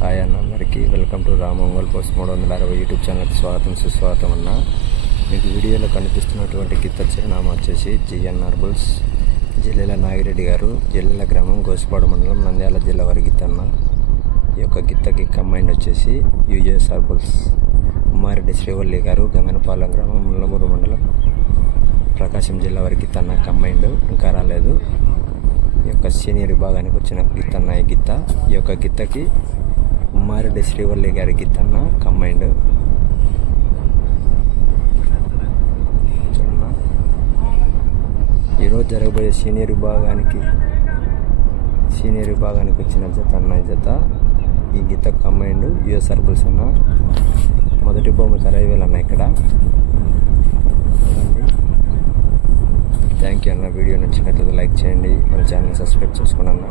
Hi అన్న అందరికీ welcome to రామంగల్ post 360 YouTube ఛానల్కి స్వాగతం సుస్వాగతం అన్న. మీకు వీడియోలో కనిపిస్తున్నటువంటి గిత్త చిరునామా వచ్చేసి జిఎన్ఆర్ బుల్స్ జిల్లెల నాగిరెడ్డి గారు, జిల్లెల గ్రామం, గోసిపాడు మండలం, నంద్యాల జిల్లా వారి గిత్త అన్న. ఈ యొక్క గిత్తకి కంబైండ్ వచ్చేసి యూఎస్ఆర్ బుల్స్ ఉమ్మారెడ్డి శ్రీవల్లి గారు, గంగనపాలెం గ్రామం, ముల్లమూరు మండలం, ప్రకాశం జిల్లా వారి గిత్త అన్న. కంబైండ్ ఇంకా రాలేదు. ఈ యొక్క సీనియర్ విభాగానికి వచ్చిన గిత్త అన్న. ఈ గిత్త ఈ యొక్క గిత్తకి ఉమ్మారెడ్డి శ్రీవల్లి గారి గిత్త అన్న. కంబైండ్ చూడన్నా. ఈరోజు జరగబోయే సీనియర్ విభాగానికి వచ్చిన జత అన్న. ఈ జత ఈ గిత్త కంబైండ్ యూఎస్ఆర్ బుల్స్ అన్న. మొదటి బహుమతి 60,000 అన్న. ఇక్కడ థ్యాంక్ యూ అన్న. వీడియో నచ్చినట్లయితే లైక్ చేయండి, మన ఛానల్ సబ్స్క్రైబ్ చేసుకోండి అన్న.